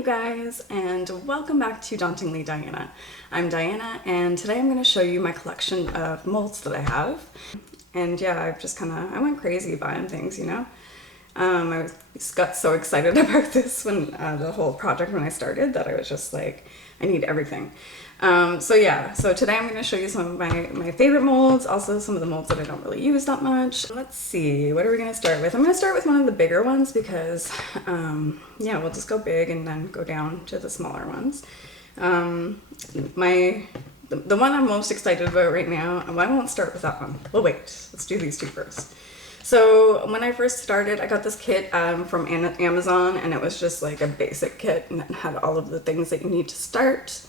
you guys, and welcome back to Dauntingly Diana. I'm Diana, and today I'm going to show you my collection of molds that I have. And yeah, I went crazy buying things, you know. I got so excited about this when the whole project when I started that I was just like, I need everything. So today I'm going to show you some of my favorite molds, also some of the molds that I don't really use that much. Let's see, what are we going to start with? I'm going to start with one of the bigger ones because, yeah, we'll just go big and then go down to the smaller ones. The one I'm most excited about right now, well, I won't start with that one. Well, wait, let's do these two first. So when I first started, I got this kit from Amazon, and it was just like a basic kit, and it had all of the things that you need to start.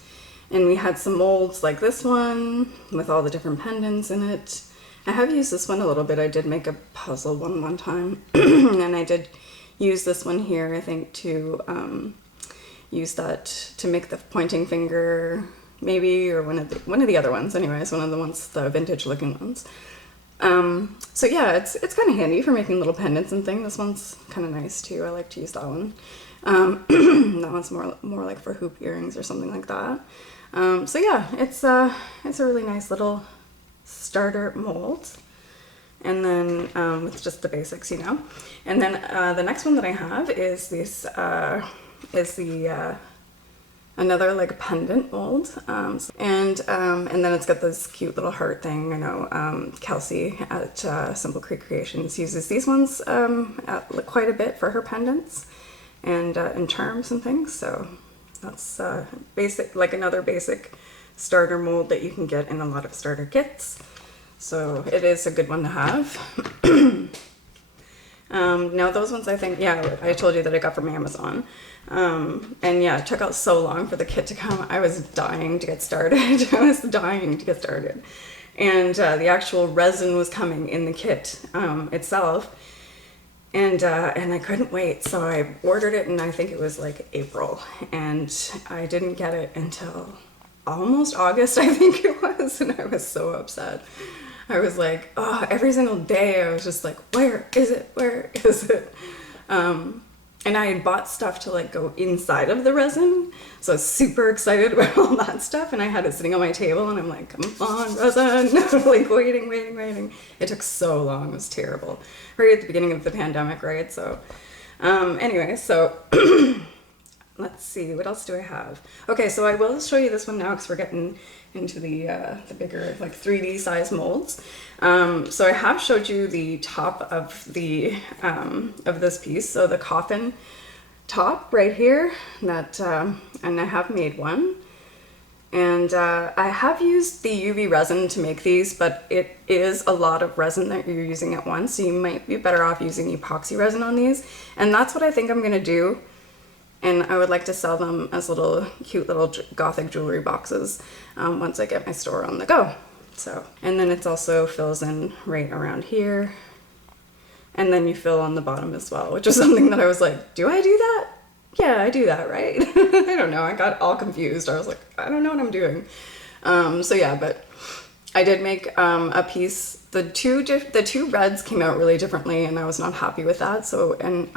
And we had some molds like this one with all the different pendants in it. I have used this one a little bit. I did make a puzzle one time, and I did use this one here, I think, to use that to make the pointing finger, maybe, or one of the other ones. Anyways, one of the ones, the vintage looking ones. So yeah, it's kind of handy for making little pendants and things. This one's kind of nice too. I like to use that one. That one's more like for hoop earrings or something like that. So yeah, it's a really nice little starter mold. And then with just the basics, you know. And then the next one that I have is this another like pendant mold, and then it's got this cute little heart thing. I know Kelsey at Simple Creations uses these ones quite a bit for her pendants and charms and things. So that's basic, like another basic starter mold that you can get in a lot of starter kits. So it is a good one to have. Now those ones, I think, yeah, I told you that I got from Amazon. And yeah, it took out so long for the kit to come. I was dying to get started. And the actual resin was coming in the kit itself. And I couldn't wait. So I ordered it, and I think it was like April. And I didn't get it until almost August, I think it was. And I was so upset. I was like, oh, every single day I was just like, where is it? Where is it? And I had bought stuff to like go inside of the resin. So I was super excited about all that stuff. And I had it sitting on my table, and I'm like, come on, resin. Like waiting. It took so long. It was terrible. Right at the beginning of the pandemic, right? So anyway, so let's see, what else do I have? Okay, so I will show you this one now because we're getting into the bigger like 3D size molds. So I have showed you the top of the of this piece, so the coffin top right here, that and I have made one, and I have used the UV resin to make these, but it is a lot of resin that you're using at once, so you might be better off using epoxy resin on these, and that's what I think I'm gonna do. And I would like to sell them as cute little gothic jewelry boxes once I get my store on the go. So, and then it also fills in right around here. And then you fill on the bottom as well, which is something that I was like, do I do that? Yeah, I do that, right? I don't know. I got all confused. I was like, I don't know what I'm doing. So yeah, but I did make a piece. The two reds came out really differently, and I was not happy with that. So, and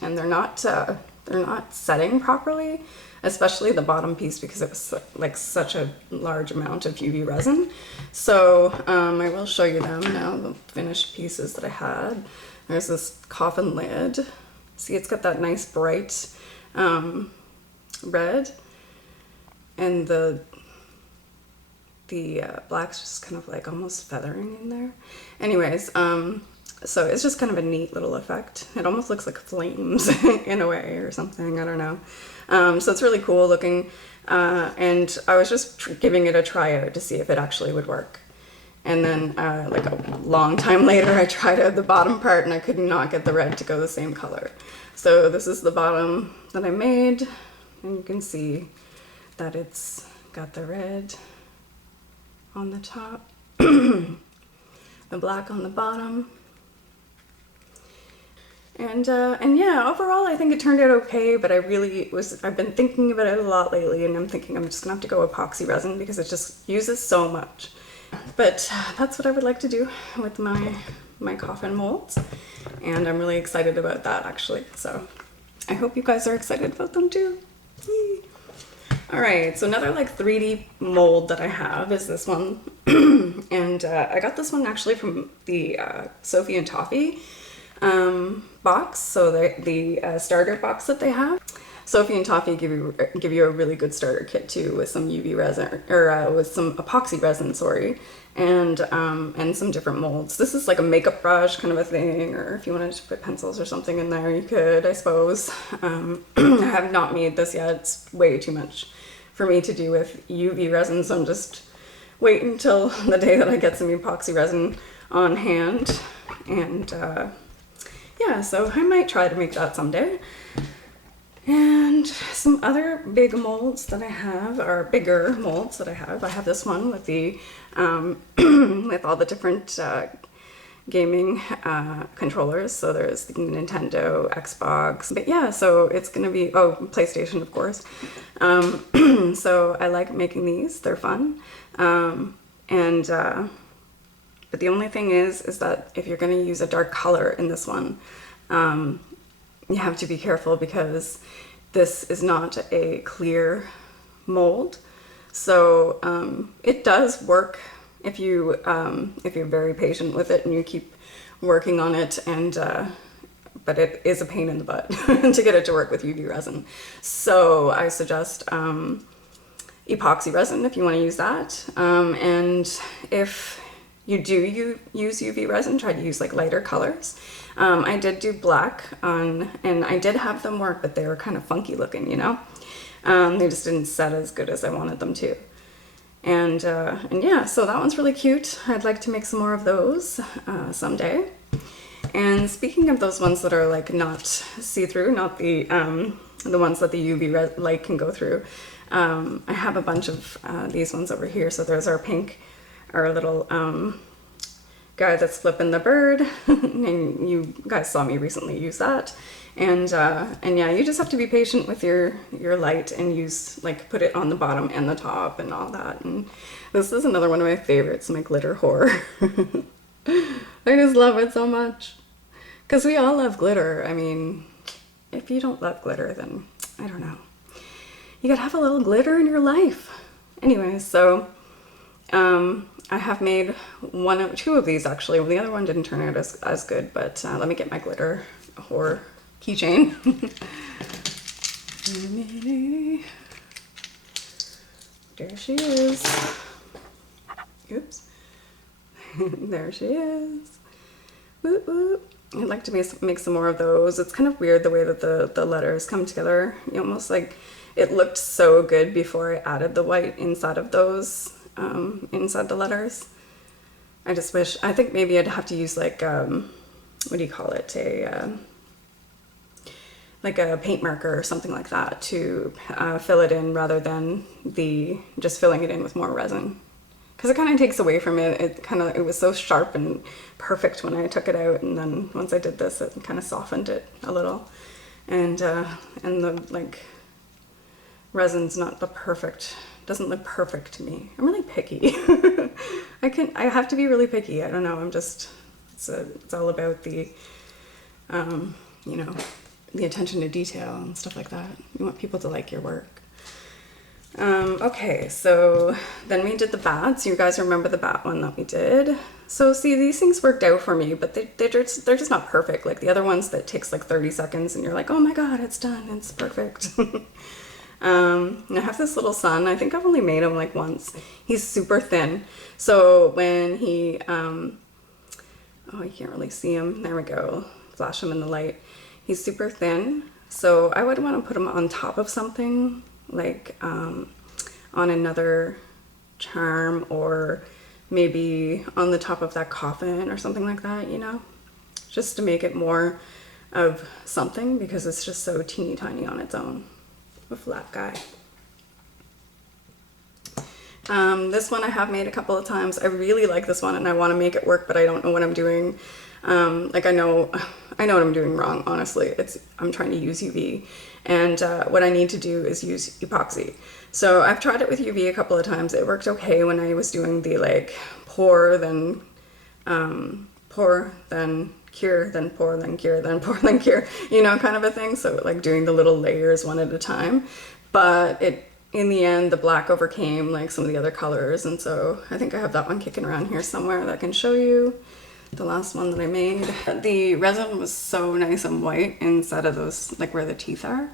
they're not setting properly, especially the bottom piece, because it was like such a large amount of UV resin. So I will show you them now, the finished pieces that I had. There's this coffin lid. See, it's got that nice bright red, and the black's just kind of like almost feathering in there. Anyways, so it's just kind of a neat little effect. It almost looks like flames in a way or something, I don't know. So it's really cool looking, and I was just giving it a try out to see if it actually would work. And then like a long time later, I tried out the bottom part, and I could not get the red to go the same color. So this is the bottom that I made, and you can see that it's got the red on the top, the black on the bottom. And yeah, overall I think it turned out okay, but I've been thinking about it a lot lately, and I'm thinking I'm just gonna have to go epoxy resin because it just uses so much. But that's what I would like to do with my coffin molds, and I'm really excited about that actually. So I hope you guys are excited about them too. Yay. All right, so another like 3D mold that I have is this one. And I got this one actually from the Sophie and Toffee box, so the starter box that they have. Sophie and Toffee give you a really good starter kit too, with some UV resin, or with some epoxy resin, sorry, and some different molds. This is like a makeup brush kind of a thing, or if you wanted to put pencils or something in there, you could, I suppose. I have not made this yet. It's way too much for me to do with UV resin, so I'm just waiting until the day that I get some epoxy resin on hand. And yeah, so I might try to make that someday. And some other big molds that I have, or bigger molds that I have. I have this one with the with all the different gaming controllers. So there's the Nintendo, Xbox, but yeah, so it's gonna be, oh, PlayStation, of course. So I like making these, they're fun. But the only thing is that if you're gonna use a dark color in this one, you have to be careful because this is not a clear mold. So it does work if you're very patient with it and you keep working on it, and but it is a pain in the butt to get it to work with UV resin. So I suggest epoxy resin if you want to use that. And if you do use UV resin, try to use like lighter colors. I did do black on, and I did have them work, but they were kind of funky looking, you know? They just didn't set as good as I wanted them to. And yeah, so that one's really cute. I'd like to make some more of those someday. And speaking of those ones that are like not see-through, not the ones that the UV light can go through, I have a bunch of these ones over here. So there's our pink, our little guy that's flipping the bird, and you guys saw me recently use that. And yeah, you just have to be patient with your light and use, like, put it on the bottom and the top and all that. And this is another one of my favorites, my glitter horror. I just love it so much. Because we all love glitter. I mean, if you don't love glitter, then I don't know. You gotta have a little glitter in your life. Anyway, so I have made two of these actually. Well, the other one didn't turn out as good, but let me get my glitter horror keychain. There she is. Oops. There she is. Whoop, whoop. I'd like to make some more of those. It's kind of weird the way that the letters come together. You almost like, it looked so good before I added the white inside of those, inside the letters. I just wish, I think maybe I'd have to use like, what do you call it? Like a paint marker or something like that to fill it in, rather than just filling it in with more resin. Because it kind of takes away from it. It was so sharp and perfect when I took it out, and then once I did this, it kind of softened it a little. And the like resin's not the perfect, doesn't look perfect to me. I'm really picky. I have to be really picky. I don't know. It's all about the, you know, the attention to detail and stuff like that. You want people to like your work. Okay, so then we did the bats. You guys remember the bat one that we did? So see, these things worked out for me, but they're just not perfect. Like the other ones that takes like 30 seconds and you're like, oh my god, it's done, it's perfect. I have this little son. I think I've only made him like once. He's super thin. So when he, oh, you can't really see him. There we go. Flash him in the light. He's super thin. So I would want to put him on top of something, like on another charm, or maybe on the top of that coffin or something like that, you know, just to make it more of something, because it's just so teeny tiny on its own. A flat guy. This one I have made a couple of times. I really like this one and I want to make it work, but I don't know what I'm doing. Like I know what I'm doing wrong, honestly. I'm trying to use UV, and what I need to do is use epoxy. So I've tried it with UV a couple of times. It worked okay when I was doing the like pour, then pour, then cure, then pour, then cure, then pour, then cure, you know, kind of a thing. So like doing the little layers one at a time. But in the end, the black overcame like some of the other colors. And so I think I have that one kicking around here somewhere that I can show you. The last one that I made. The resin was so nice and white instead of those, like where the teeth are.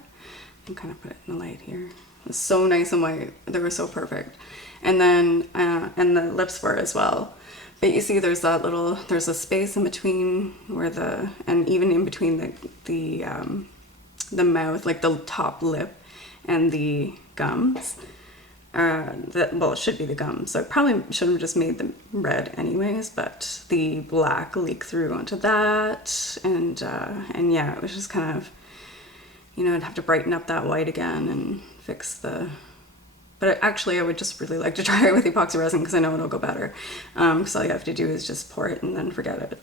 I'll kind of put it in the light here. It was so nice and white. They were so perfect. And then, and the lips were as well. But you see there's that little, there's a space in between where and even in between the mouth, like the top lip and the gums. Well, it should be the gum, so I probably should have just made them red anyways, but the black leaked through onto that, and yeah, it was just kind of, you know, I'd have to brighten up that white again and fix but actually I would just really like to try it with epoxy resin because I know it'll go better, because all you have to do is just pour it and then forget it.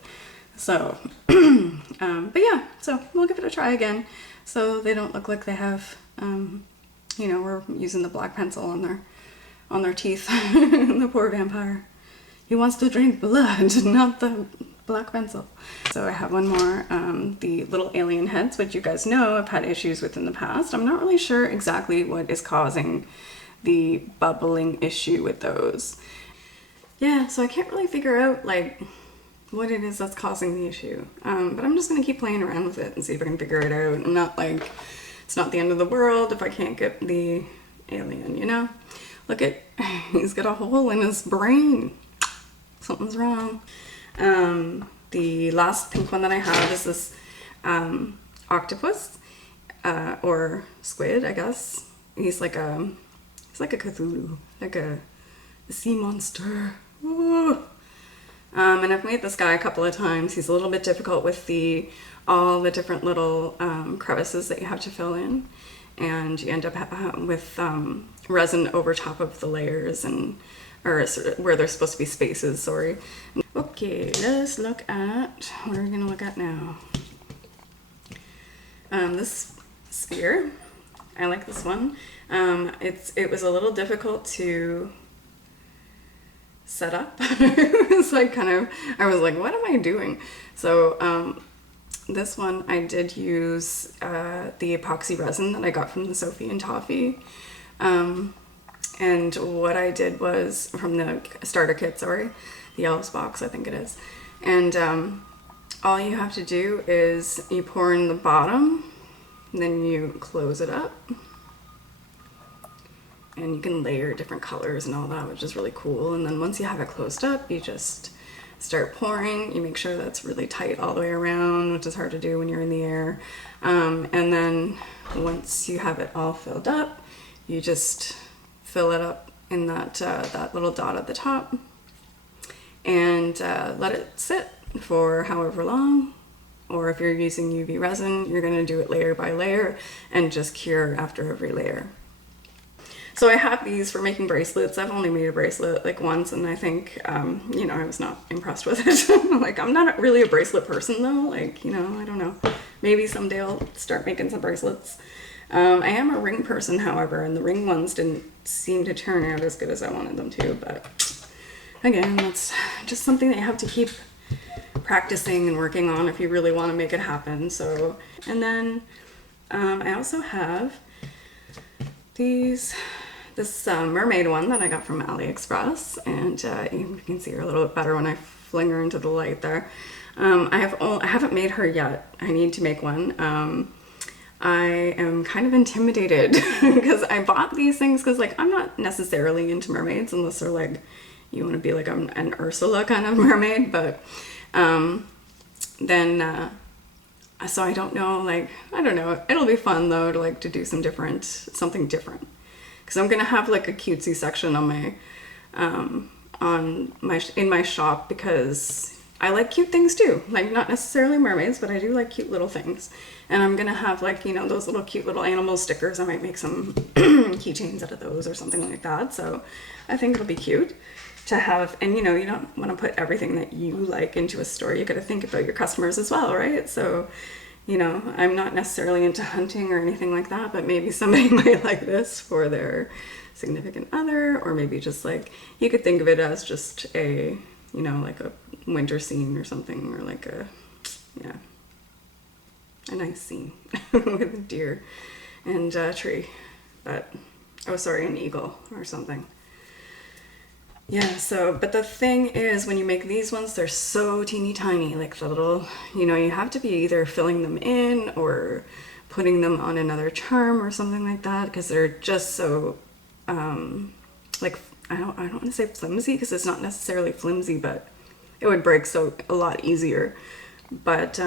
So, but yeah, so we'll give it a try again, so they don't look like they have, you know, we're using the black pencil on their teeth. The poor vampire. He wants to drink blood, not the black pencil. So I have one more, the little alien heads, which you guys know I've had issues with in the past. I'm not really sure exactly what is causing the bubbling issue with those. Yeah, so I can't really figure out like what it is that's causing the issue. But I'm just gonna keep playing around with it and see if I can figure it out. I'm not like, it's not the end of the world if I can't get the alien, you know? Look at, he's got a hole in his brain. Something's wrong. The last pink one that I have is this octopus, or squid, I guess. He's like a Cthulhu, like a sea monster. Ooh. And I've made this guy a couple of times. He's a little bit difficult with all the different little crevices that you have to fill in, and you end up with resin over top of the layers, or where there's supposed to be spaces, sorry. Okay, let's look at, what are we gonna look at now? This sphere, I like this one. It was a little difficult to set up. It's like I was like, what am I doing? So this one I did use the epoxy resin that I got from the Sophie and Toffee. And what I did was, from the starter kit, sorry, the Elves box I think it is. And all you have to do is you pour in the bottom, then you close it up. And you can layer different colors and all that, which is really cool. And then once you have it closed up, you just start pouring. You make sure that's really tight all the way around, which is hard to do when you're in the air. And then once you have it all filled up, you just fill it up in that little dot at the top, and let it sit for however long. Or if you're using UV resin, you're gonna do it layer by layer and just cure after every layer. So I have these for making bracelets. I've only made a bracelet like once, and I think, you know, I was not impressed with it. Like, I'm not really a bracelet person though. Like, you know, I don't know. Maybe someday I'll start making some bracelets. I am a ring person, however, and the ring ones didn't seem to turn out as good as I wanted them to, but again, that's just something that you have to keep practicing and working on if you really want to make it happen. So, and then I also have this mermaid one that I got from AliExpress, and you can see her a little bit better when I fling her into the light there. I haven't made her yet. I need to make one. I am kind of intimidated because I bought these things because, like, I'm not necessarily into mermaids unless they're like, you want to be like an Ursula kind of mermaid, but so I don't know, like, I don't know, it'll be fun though to do something different, because I'm gonna have like a cutesy section on in my shop, because I like cute things too, like not necessarily mermaids, but I do like cute little things. And I'm gonna have, like, you know, those little cute little animal stickers. I might make some keychains out of those or something like that. So I think it'll be cute to have, and you know, you don't want to put everything that you like into a store. You got to think about your customers as well, right? So, you know, I'm not necessarily into hunting or anything like that, but maybe somebody might like this for their significant other, or maybe just like, you could think of it as just a, you know, like a winter scene or something, or like a nice scene with a deer and a tree, but an eagle or something. Yeah, so, but the thing is, when you make these ones, they're so teeny tiny, like the little, you have to be either filling them in or putting them on another charm or something like that, because they're just so, like, I don't want to say flimsy, because it's not necessarily flimsy, but it would break a lot easier. But,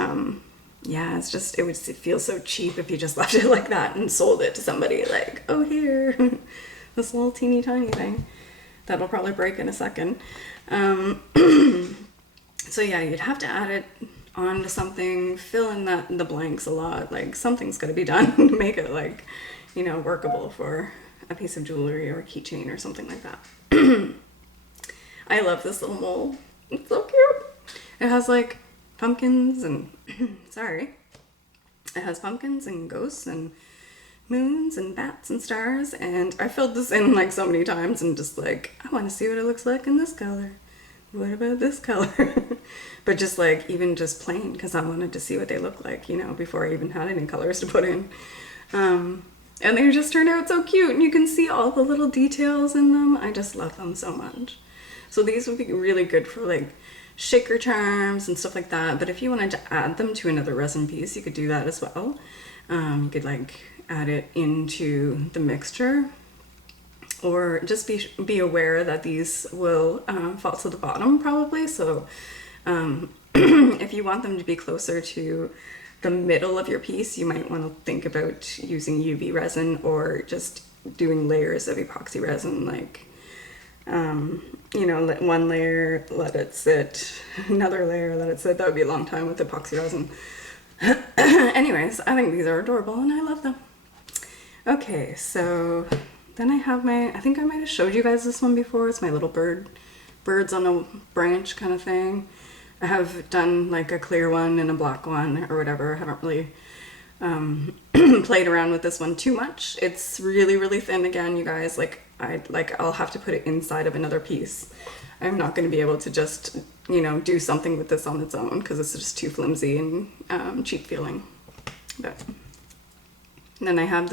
yeah, it would feel so cheap if you just left it like that and sold it to somebody, like, oh, here, this little teeny tiny thing. That'll probably break in a second. So yeah, you'd have to add it onto something, fill in the blanks a lot. Like, something's got to be done to make it, like, workable for a piece of jewelry or a keychain or something like that. I love this little mold. It's so cute. It has like pumpkins and sorry. It has pumpkins and ghosts and moons and bats and stars, and I filled this in like so many times and just like, I want to see what it looks like in this color. What about this color? But just like, even just plain, because I wanted to see what they look like, before I even had any colors to put in. And they just turned out so cute, and you can see all the little details in them. I just love them so much. So these would be really good for like shaker charms and stuff like that. But if you wanted to add them to another resin piece, you could do that as well. You could like add it into the mixture, or just be aware that these will fall to the bottom probably. So if you want them to be closer to the middle of your piece, you might want to think about using UV resin, or just doing layers of epoxy resin, like let one layer, let it sit, another layer, let it sit. That would be a long time with epoxy resin. Anyways, I think these are adorable and I love them. Okay, so then I have I think I might have showed you guys this one before. It's my little birds on a branch kind of thing. I have done like a clear one and a black one or whatever. I haven't really played around with this one too much. It's really, really thin again, you guys. I'll have to put it inside of another piece. I'm not going to be able to just, do something with this on its own, because it's just too flimsy and cheap feeling. But then I have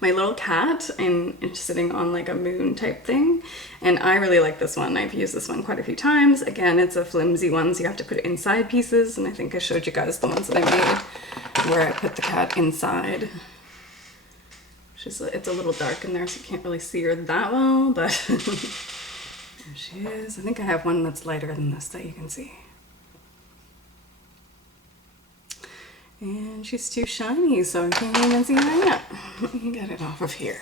my little cat, and it's sitting on like a moon type thing, and I really like this one. I've used this one quite a few times. Again, it's a flimsy one, so you have to put it inside pieces, and I think I showed you guys the ones that I made where I put the cat inside. It's a little dark in there, so you can't really see her that well, but there she is. I think I have one that's lighter than this that you can see. And she's too shiny, so I can't even see her yet. Let me get it off of here.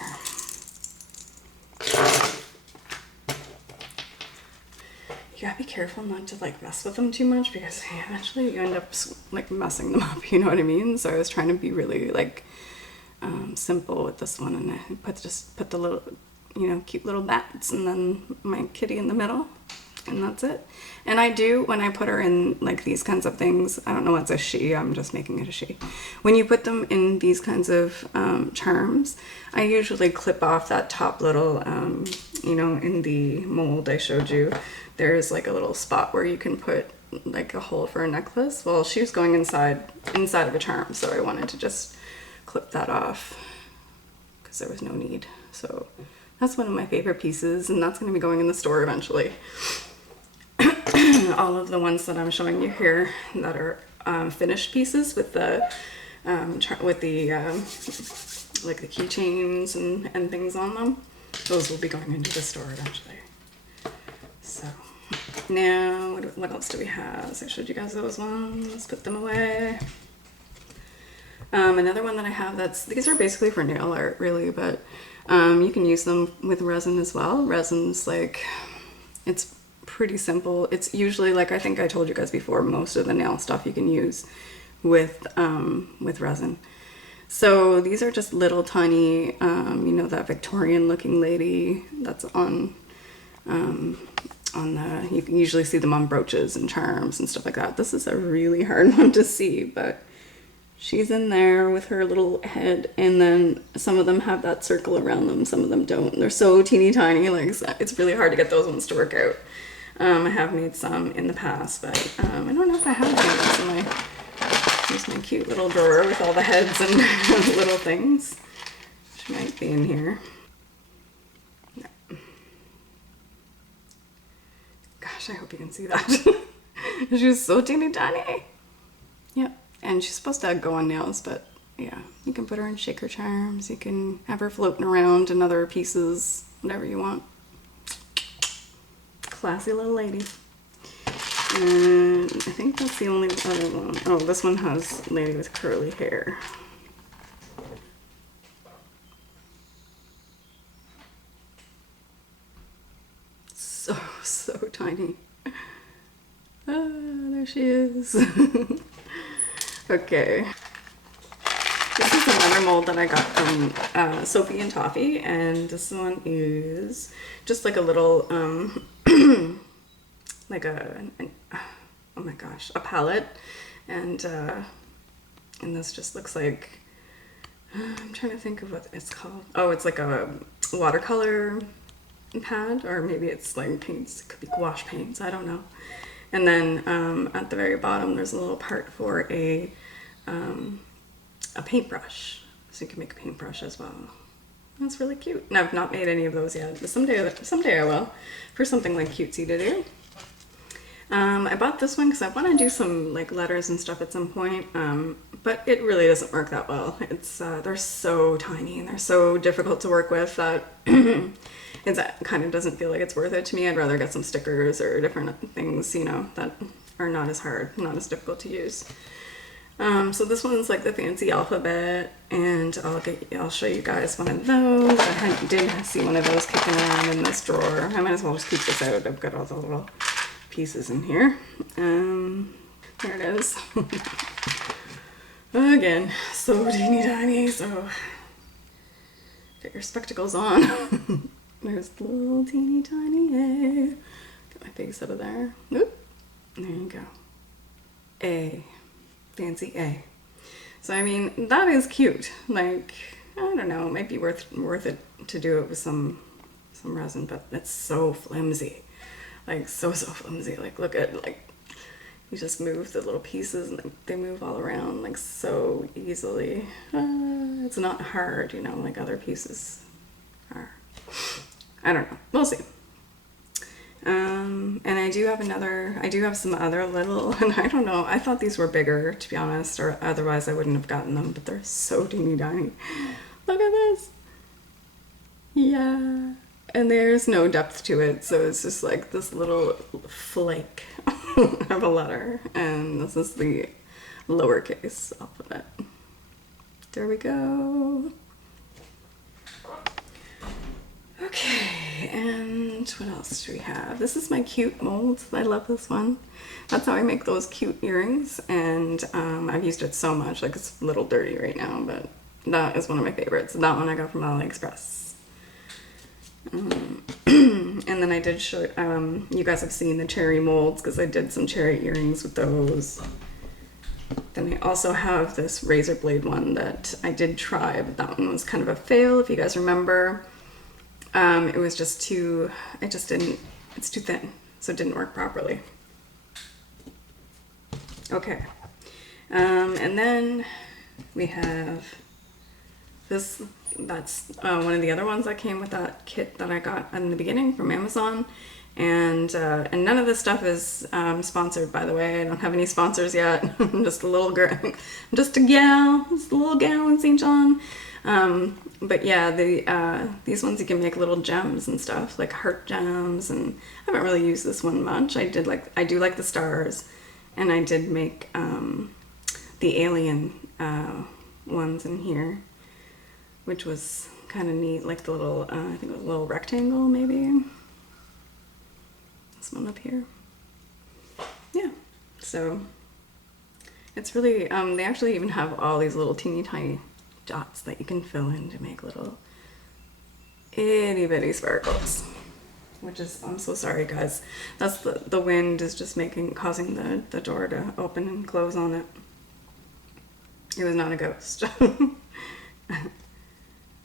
You gotta be careful not to like mess with them too much, because eventually you end up like messing them up, you know what I mean? So I was trying to be really like simple with this one, and I put the little, cute little bats, and then my kitty in the middle, and that's it. And I do, when I put her in like these kinds of things, I don't know what's a she, I'm just making it a she. When you put them in these kinds of charms, I usually clip off that top little, in the mold I showed you, there's like a little spot where you can put like a hole for a necklace. Well, she was going inside of a charm, so I wanted to just clip that off because there was no need. So that's one of my favorite pieces, and that's going to be going in the store eventually. All of the ones that I'm showing you here that are finished pieces with the like the keychains and things on them, those will be going into the store eventually. So now what else do we have? So I showed you guys those ones. Let's put them away. Another one that I have these are basically for nail art really, but you can use them with resin as well. Resin's like, it's pretty simple. It's usually, like I think I told you guys before, most of the nail stuff you can use with resin. So these are just little tiny, that Victorian looking lady that's on you can usually see them on brooches and charms and stuff like that. This is a really hard one to see, but she's in there with her little head, and then some of them have that circle around them, some of them don't. They're so teeny tiny, like it's really hard to get those ones to work out. I have made some in the past, but I don't know if I have any of these in here's my cute little drawer with all the heads and little things, which might be in here. No. Gosh, I hope you can see that. She's so teeny tiny. Yep, and she's supposed to go on nails, but yeah, you can put her in shaker charms. You can have her floating around in other pieces, whatever you want. Classy little lady. And I think that's the only other one. Oh, this one has lady with curly hair. So tiny. Ah, there she is. Okay. This is another mold that I got from Sophie and Toffee, and this one is just like a little, like oh my gosh, a palette, and this just looks like, I'm trying to think of what it's called. Oh, it's like a watercolor pad, or maybe it's like paints, it could be gouache paints, I don't know. And then at the very bottom there's a little part for a paintbrush, so you can make a paintbrush as well. That's really cute. And I've not made any of those yet, but someday I will, for something like cutesy to do. I bought this one because I want to do some like letters and stuff at some point, but it really doesn't work that well. It's they're so tiny and they're so difficult to work with that it kind of doesn't feel like it's worth it to me. I'd rather get some stickers or different things, you know, that are not as hard, not as difficult to use. So this one's like the fancy alphabet, and I'll show you guys one of those. I did see one of those kicking around in this drawer. I might as well just keep this out. I've got all the little pieces in here. There it is. Again, so teeny tiny, so get your spectacles on. There's the little teeny tiny A. Get my face out of there. Oop. There you go. A. Fancy A. So I mean, that is cute. Like, I don't know, it might be worth it to do it with some resin, but it's so flimsy. Like so flimsy. Like look at, like, you just move the little pieces and they move all around like so easily. It's not hard, you know, like other pieces are. I don't know. We'll see. And I do have some other little, and I don't know, I thought these were bigger, to be honest, or otherwise I wouldn't have gotten them, but they're so teeny tiny. Look at this. Yeah. And there's no depth to it, so it's just like this little flake of a letter, and this is the lowercase alphabet. There we go. Okay, and what else do we have? This is my cute mold. I love this one. That's how I make those cute earrings, and I've used it so much. Like, it's a little dirty right now, but that is one of my favorites. That one I got from AliExpress. And then I did show, you guys have seen the cherry molds because I did some cherry earrings with those. Then I also have this razor blade one that I did try, but that one was kind of a fail, if you guys remember. It was just too, it's too thin, so it didn't work properly. Okay. And then we have this, that's one of the other ones that came with that kit that I got in the beginning from Amazon. And none of this stuff is sponsored, by the way. I don't have any sponsors yet. I'm just a little girl, I'm just a little gal in St. John. But yeah, these ones you can make little gems and stuff, like heart gems, and I haven't really used this one much. I do like the stars, and I did make the alien ones in here, which was kind of neat, like the little, I think it was a little rectangle maybe. This one up here. Yeah, so it's really, they actually even have all these little teeny tiny dots that you can fill in to make little itty bitty sparkles, which is, I'm so sorry guys, that's the wind is just causing the door to open and close on it. It was not a ghost.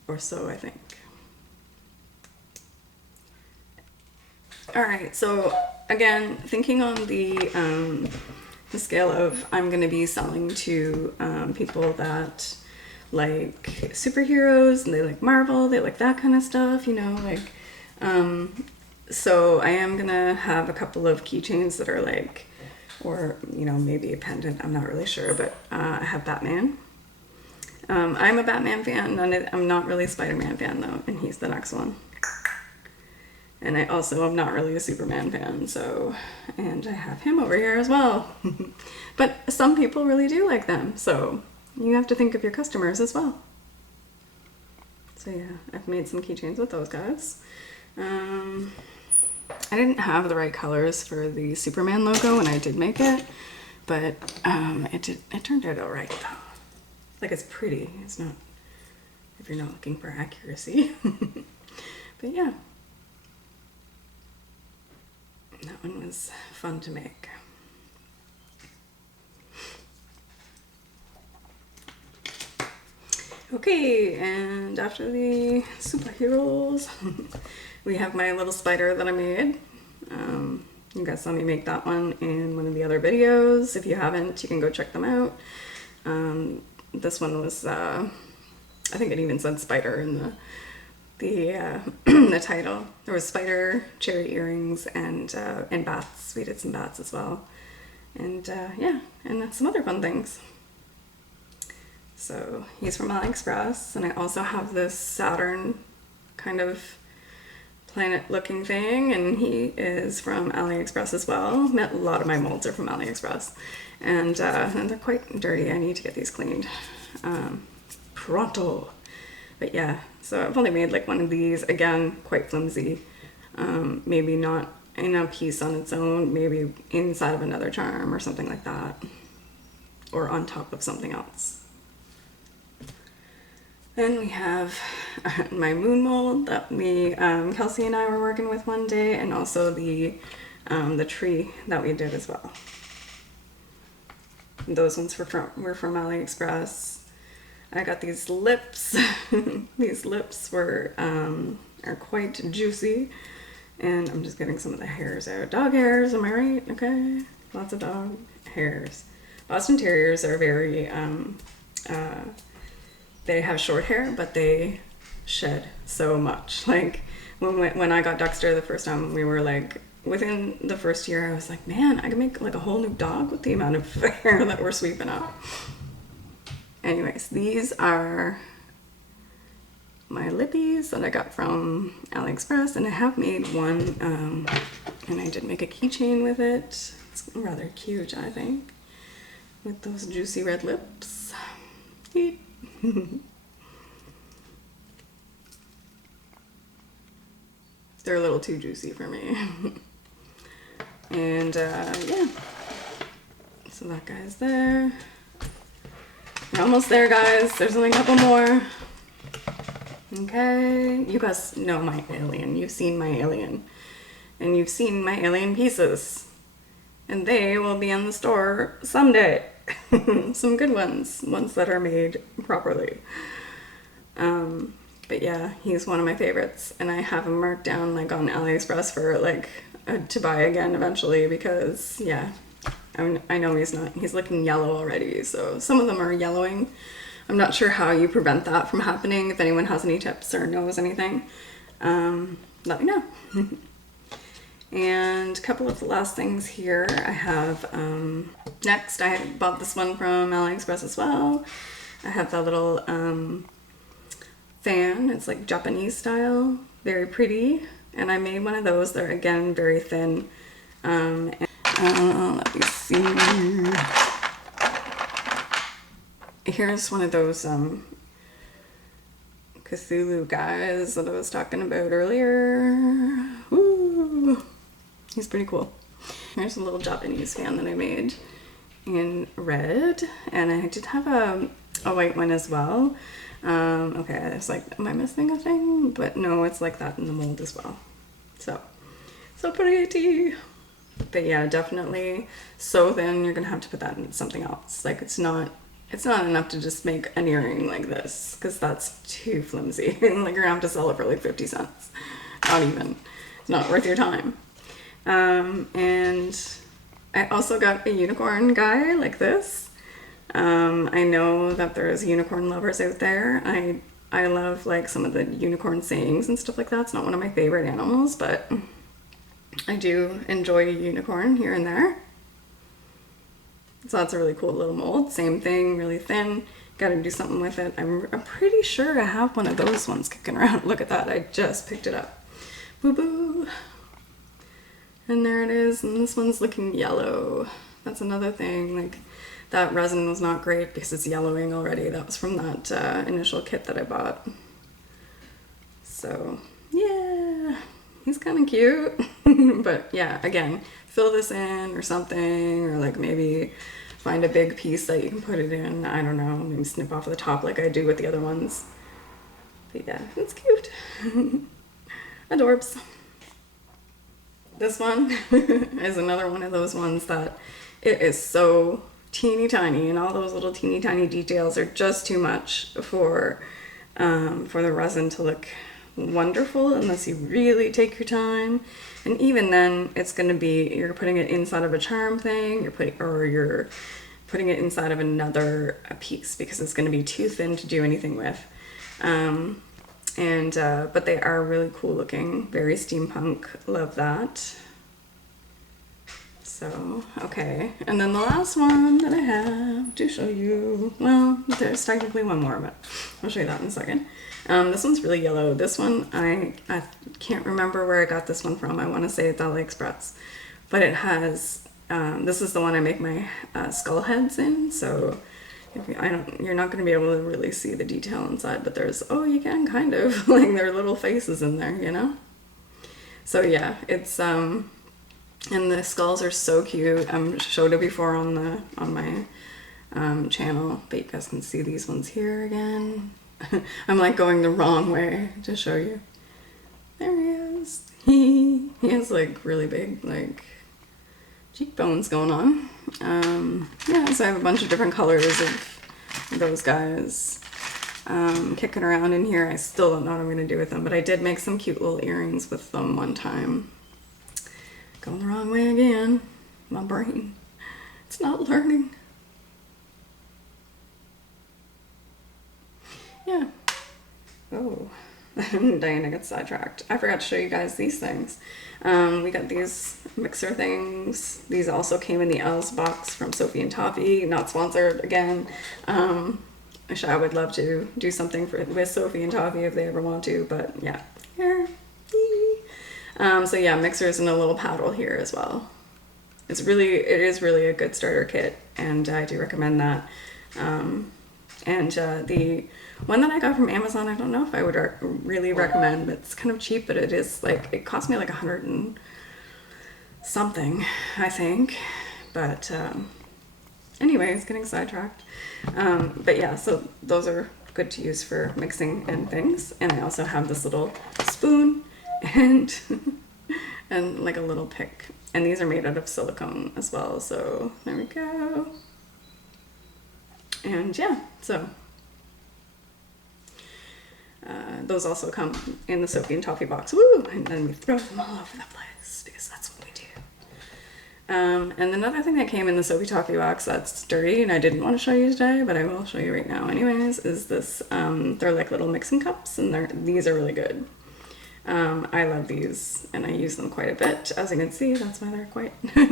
Or so I think. All right, so again, thinking on the scale of I'm going to be selling to people that like superheroes and they like Marvel, they like that kind of stuff, you know, like, so I am going to have a couple of keychains that are like, or, you know, maybe a pendant, I'm not really sure, but I have Batman. I'm a Batman fan, and I'm not really a Spider-Man fan though, and he's the next one. And I also am not really a Superman fan, so, and I have him over here as well. But some people really do like them, so you have to think of your customers as well. So yeah, I've made some keychains with those guys. I didn't have the right colors for the Superman logo when I did make it, but it turned out alright though. Like, it's pretty, it's not, if you're not looking for accuracy. But yeah. That one was fun to make. Okay, and after the superheroes, we have my little spider that I made. You guys saw me make that one in one of the other videos. If you haven't, you can go check them out. This one was, I think it even said spider in the title. There was spider, cherry earrings, and bats. We did some bats as well. And yeah, and some other fun things. So he's from AliExpress, and I also have this Saturn kind of planet looking thing, and he is from AliExpress as well. A lot of my molds are from AliExpress, and they're quite dirty. I need to get these cleaned pronto. But yeah, so I've only made like one of these, again, quite flimsy. Maybe not in a piece on its own, maybe inside of another charm or something like that, or on top of something else. Then we have my moon mold that Kelsey and I were working with one day, and also the tree that we did as well. Those ones were from AliExpress. I got these lips. These lips are quite juicy, and I'm just getting some of the hairs out. Dog hairs, am I right? Okay, lots of dog hairs. Boston Terriers are very they have short hair, but they shed so much. Like when I got Dexter the first time, we were like, within the first year, I was like, man, I can make like a whole new dog with the amount of hair that we're sweeping up. Anyways, these are my lippies that I got from AliExpress, and I have made one, and I did make a keychain with it. It's rather cute, I think, with those juicy red lips. They're a little too juicy for me. And yeah, so that guy's there. We're almost there, guys. There's only a couple more. Okay, you guys know my alien. You've seen my alien. And you've seen my alien pieces. And they will be in the store someday. Some good ones that are made properly. But yeah, he's one of my favorites, and I have him marked down like on AliExpress for like to buy again eventually, because yeah, I know he's looking yellow already, so some of them are yellowing. I'm not sure how you prevent that from happening. If anyone has any tips or knows anything, let me know. And a couple of the last things here I have, next I bought this one from AliExpress as well. I have that little fan. It's like Japanese style, very pretty, and I made one of those. They're again very thin. Let me see. Here's one of those Cthulhu guys that I was talking about earlier. Woo! He's pretty cool. Here's a little Japanese fan that I made in red, and I did have a white one as well. Okay, it's like, am I missing a thing? But no, it's like that in the mold as well. So pretty. But yeah, definitely so thin, you're gonna have to put that in something else. Like it's not enough to just make an earring like this, because that's too flimsy. Like you're gonna have to sell it for like 50 cents. Not even. It's not worth your time. And I also got a unicorn guy like this. I know that there's unicorn lovers out there. I love like some of the unicorn sayings and stuff like that. It's not one of my favorite animals, but I do enjoy a unicorn here and there. So that's a really cool little mold. Same thing, really thin. Got to do something with it. I'm pretty sure I have one of those ones kicking around. Look at that. I just picked it up. Boo boo. And there it is. And this one's looking yellow. That's another thing. Like, that resin was not great because it's yellowing already. That was from that initial kit that I bought. So, yeah. He's kind of cute. But yeah, again, fill this in or something, or like maybe find a big piece that you can put it in. I don't know, maybe snip off the top like I do with the other ones. But yeah, it's cute. Adorbs. This one is another one of those ones that it is so teeny tiny, and all those little teeny tiny details are just too much for the resin to look wonderful unless you really take your time. And even then, it's going to be, you're putting it inside of a charm thing, you're putting it inside of another piece because it's going to be too thin to do anything with. But they are really cool looking, very steampunk. Love that. So, okay. And then the last one that I have to show you, well, there's technically one more, but I'll show you that in a second. This one's really yellow. This one, I can't remember where I got this one from. I want to say it's AliExpress, but it has, this is the one I make my skull heads in. So you're not going to be able to really see the detail inside, but there's, oh, you can kind of, like there are little faces in there, you know? So yeah, it's, and the skulls are so cute. I've showed it before on my channel, but you guys can see these ones here again. I'm like going the wrong way to show you. There he is. He has like really big like cheekbones going on. Yeah, so I have a bunch of different colors of those guys kicking around in here. I still don't know what I'm gonna do with them, but I did make some cute little earrings with them one time. Going the wrong way again. My brain. It's not learning. Yeah. Oh, Diana got sidetracked. I forgot to show you guys these things. We got these mixer things. These also came in the Elle's box from Sophie and Toffee. Not sponsored again. I would love to do something with Sophie and Toffee if they ever want to, but yeah. Here. So yeah, mixers and a little paddle here as well. It is really a good starter kit, and I do recommend that. The one that I got from Amazon, I don't know if I would really recommend. It's kind of cheap, but it cost me like $100 and something, I think. But anyways, getting sidetracked. But yeah, so those are good to use for mixing and things. And I also have this little spoon and and like a little pick. And these are made out of silicone as well. So there we go. And yeah, so those also come in the Sophie and Toffee box. Woo! And then we throw them all over the place because that's what we do. And another thing that came in the Sophie Toffee box that's dirty and I didn't want to show you today, but I will show you right now anyways, is this, they're like little mixing cups, and these are really good. I love these and I use them quite a bit. As you can see, that's why they're quite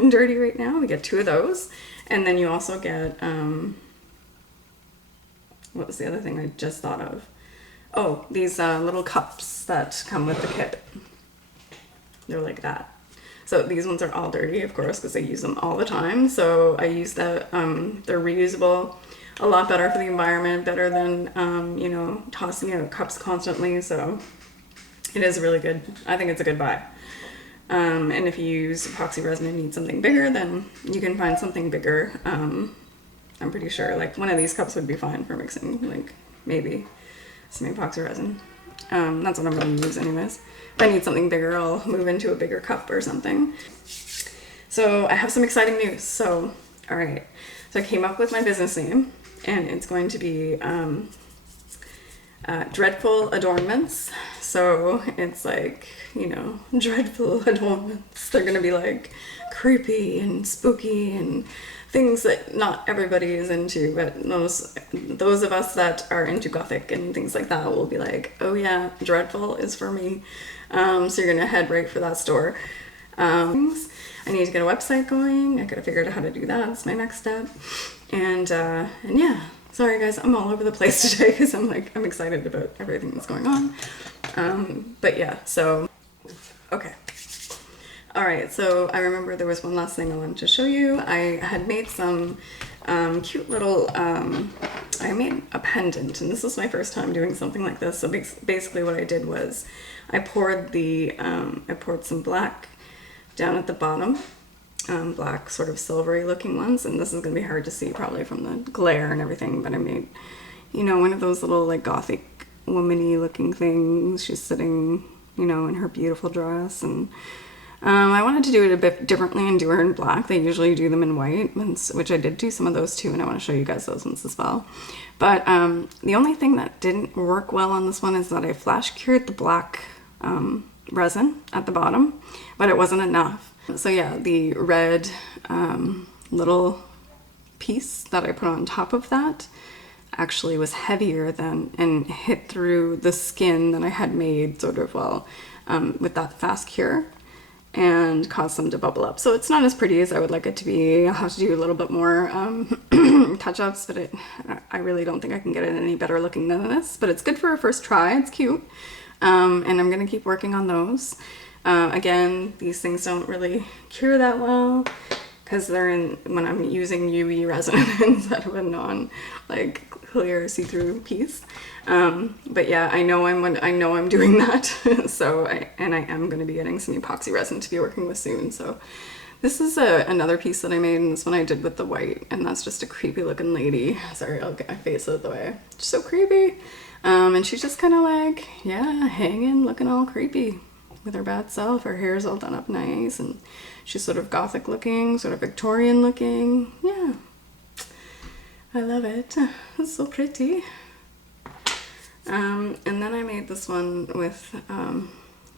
dirty right now. We get 2 of those. And then you also get, what was the other thing I just thought of? Oh, these little cups that come with the kit. They're like that. So these ones are all dirty, of course, because I use them all the time. So I use they're reusable, a lot better for the environment, better than, you know, tossing out cups constantly. So it is really good. I think it's a good buy. And if you use epoxy resin and need something bigger, then you can find something bigger. I'm pretty sure like one of these cups would be fine for mixing, like maybe some epoxy resin. That's what I'm going to use anyways. If I need something bigger, I'll move into a bigger cup or something. So I have some exciting news. So, all right. So I came up with my business name, and it's going to be dreadful adornments. So it's like, you know, dreadful adornments. They're gonna be like creepy and spooky and things that not everybody is into, but those of us that are into gothic and things like that will be like, oh yeah, dreadful is for me. So you're gonna head right for that store. I need to get a website going. I gotta figure out how to do that. That's my next step. And yeah, sorry guys, I'm all over the place today because I'm excited about everything that's going on. But yeah, so okay. All right, so I remember there was one last thing I wanted to show you. I had made some cute little, I made a pendant, and this is my first time doing something like this. So basically what I did was I poured some black down at the bottom, black sort of silvery looking ones, and this is gonna be hard to see probably from the glare and everything, but I made, you know, one of those little like gothic womany looking things. She's sitting, you know, in her beautiful dress, and I wanted to do it a bit differently and do her in black. They usually do them in white, which I did do some of those too, and I want to show you guys those ones as well. But the only thing that didn't work well on this one is that I flash cured the black resin at the bottom, but it wasn't enough. So yeah, the red little piece that I put on top of that actually was heavier than, and hit through the skin that I had made sort of with that fast cure, and caused them to bubble up. So it's not as pretty as I would like it to be. I'll have to do a little bit more touch-ups, but I really don't think I can get it any better looking than this, but it's good for a first try. It's cute. And I'm gonna keep working on those. Again, these things don't really cure that well because when I'm using UV resin instead of a like clear see-through piece. But yeah, I know I'm doing that. So I am going to be getting some epoxy resin to be working with soon. So this is another piece that I made, and this one I did with the white, and that's just a creepy looking lady. Sorry, I'll get my face out of the way. She's so creepy. And she's just kind of like, yeah, hanging, looking all creepy with her bad self. Her hair's all done up nice, and she's sort of gothic looking, sort of Victorian looking. Yeah, I love it. It's so pretty. And then I made this one with,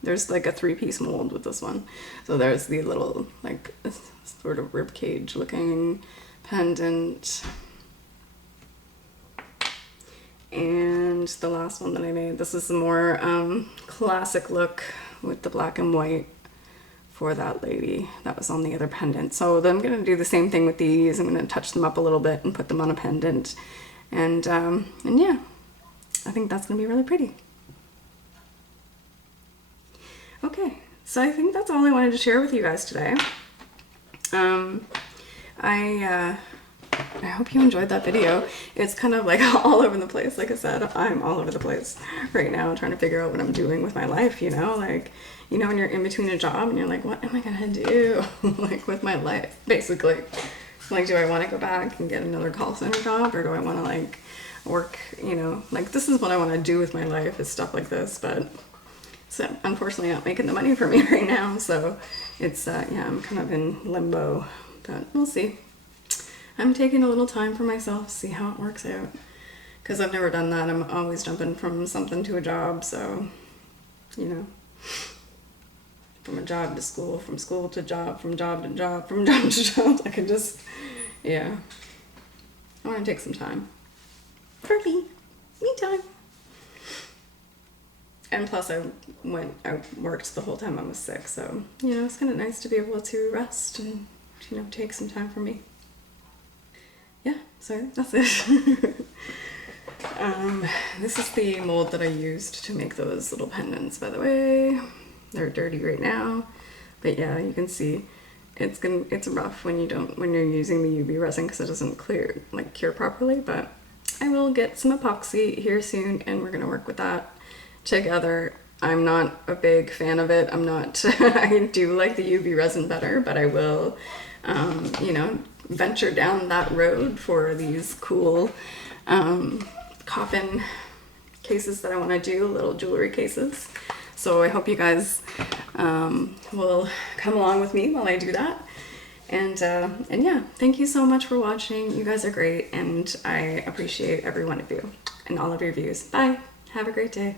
there's like a 3-piece mold with this one. So there's the little like sort of ribcage looking pendant. And the last one that I made, this is the more classic look with the black and white for that lady that was on the other pendant. So then I'm going to do the same thing with these. I'm going to touch them up a little bit and put them on a pendant. And yeah, I think that's going to be really pretty. Okay, so I think that's all I wanted to share with you guys today. I hope you enjoyed that video. It's kind of like all over the place. Like I said, I'm all over the place right now trying to figure out what I'm doing with my life, you know? Like, you know, when you're in between a job and you're like, what am I gonna do? Like with my life, basically. Like, do I want to go back and get another call center job, or do I want to like work, you know? Like, this is what I want to do with my life, is stuff like this, but it's unfortunately not making the money for me right now. So it's, yeah, I'm kind of in limbo, but we'll see. I'm taking a little time for myself to see how it works out, because I've never done that. I'm always jumping from something to a job, so, you know, from a job to school, from school to job, from job to job, from job to job. I can just, yeah. I want to take some time for me time. And plus I worked the whole time I was sick, so, you know, it's kind of nice to be able to rest and, you know, take some time for me. Yeah, so that's it. This is the mold that I used to make those little pendants, by the way. They're dirty right now, but yeah, you can see it's rough when you're using the UV resin, because it doesn't cure properly. But I will get some epoxy here soon, and we're gonna work with that together. I'm not a big fan of it. I do like the UV resin better, but I will, you know, venture down that road for these cool coffin cases that I want to do, little jewelry cases. So I hope you guys will come along with me while I do that. And yeah, thank you so much for watching. You guys are great, and I appreciate every one of you and all of your views. Bye. Have a great day.